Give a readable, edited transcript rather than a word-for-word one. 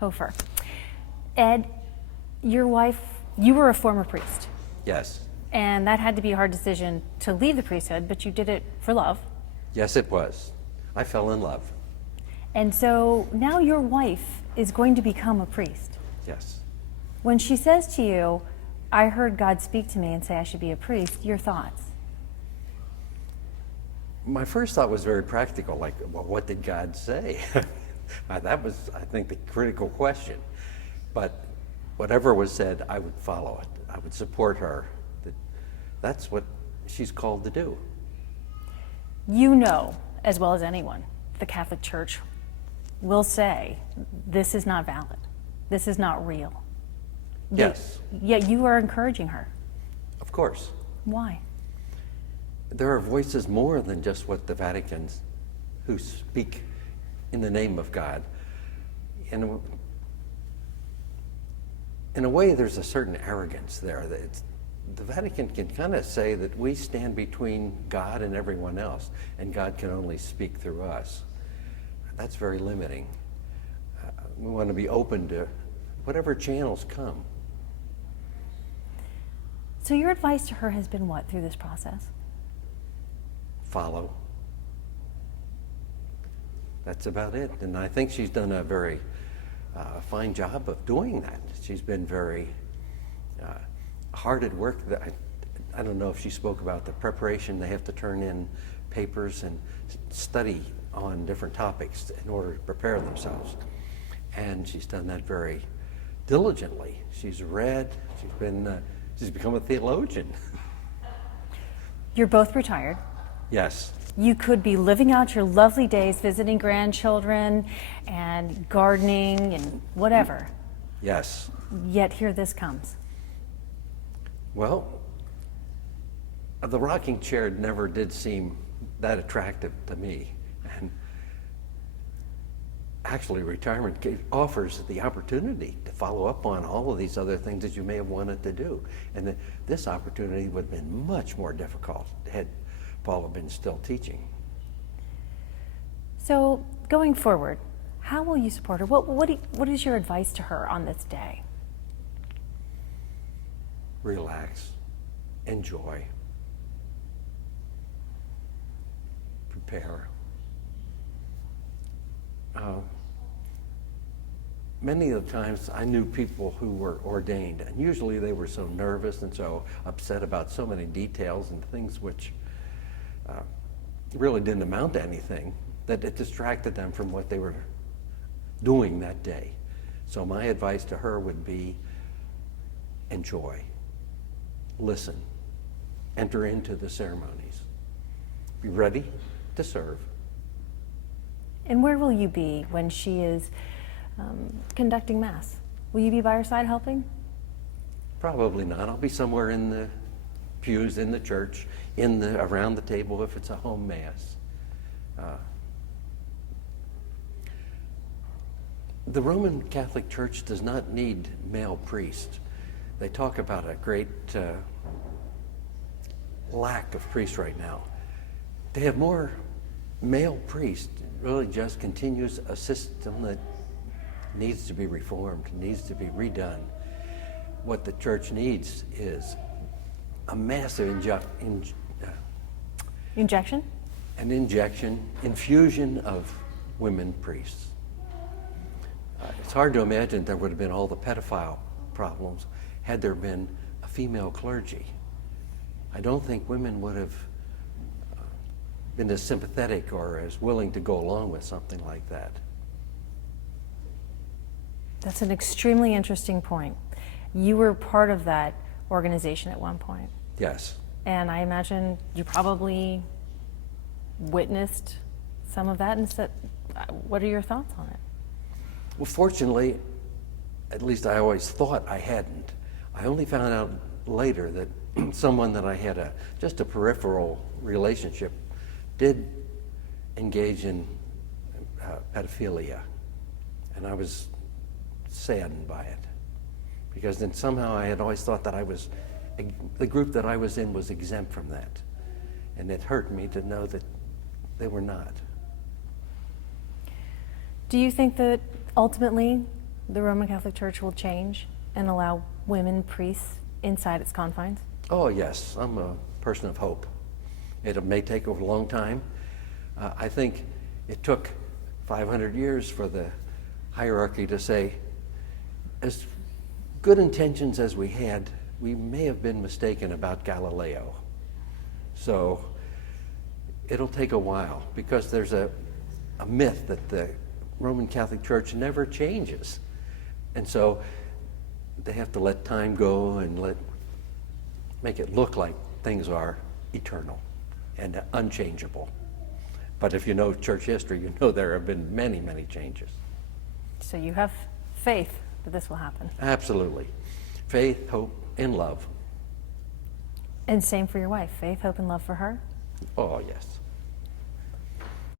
Hofer. Ed, your wife, you were a former priest, Yes. and that had to be a hard decision to leave the priesthood, but you did it for love. Yes, it was. I fell in love. And so now your wife is going to become a priest. Yes. When she says to you, I heard God speak to me and say I should be a priest, your thoughts? My first thought was very practical, like, well, what did God say? That was, I think, the critical question. But whatever was said, I would follow it. I would support her. That's what she's called to do. You know, as well as anyone, the Catholic Church will say, this is not valid. This is not real. Yes. Yet you are encouraging her. Of course. Why? There are voices more than just what the Vatican's who speak in the name of God. In a way, there's a certain arrogance there. The Vatican can kind of say that we stand between God and everyone else, and God can only speak through us. That's very limiting. We want to be open to whatever channels come. So your advice to her has been what through this process? Follow. That's about it. And I think she's done a very fine job of doing that. She's been very hard at work. I don't know if she spoke about the preparation. They have to turn in papers and study on different topics in order to prepare themselves. And she's done that very diligently. She's read, she's become a theologian. You're both retired. Yes. You could be living out your lovely days visiting grandchildren and gardening and whatever. Yes. Yet here this comes. Well, the rocking chair never did seem that attractive to me. And actually, retirement offers the opportunity to follow up on all of these other things that you may have wanted to do. And this opportunity would have been much more difficult had Paula been still teaching. So going forward, how will you support her? What is your advice to her on this day? Relax, enjoy, prepare. Many of the times I knew people who were ordained, and usually they were so nervous and so upset about so many details and things which really didn't amount to anything, that it distracted them from what they were doing that day. So my advice to her would be enjoy, listen, enter into the ceremonies, be ready to serve. And where will you be when she is conducting Mass? Will you be by her side helping? Probably not. I'll be somewhere in the pews in the church, around the table if it's a home Mass. The Roman Catholic Church does not need male priests. They talk about a great lack of priests right now. They have more male priests. It really just continues a system that needs to be reformed, needs to be redone. What the church needs is a massive infusion of women priests. It's hard to imagine there would have been all the pedophile problems had there been a female clergy. I don't think women would have been as sympathetic or as willing to go along with something like that. That's an extremely interesting point. You were part of that organization at one point. Yes. And I imagine you probably witnessed some of that and said, what are your thoughts on it? Well, fortunately, at least I always thought I hadn't. I only found out later that someone that I had just a peripheral relationship did engage in pedophilia. And I was saddened by it. Because then somehow I had always thought that the group that I was in was exempt from that. And it hurt me to know that they were not. Do you think that ultimately the Roman Catholic Church will change and allow women priests inside its confines? Oh, yes, I'm a person of hope. It may take a long time. I think it took 500 years for the hierarchy to say, as good intentions as we had, we may have been mistaken about Galileo. So it'll take a while because there's a myth that the Roman Catholic Church never changes. And so they have to let time go and make it look like things are eternal and unchangeable. But if you know church history, you know there have been many, many changes. So you have faith that this will happen. Absolutely. Faith, hope, and love. And same for your wife, faith, hope, and love for her? Oh, yes.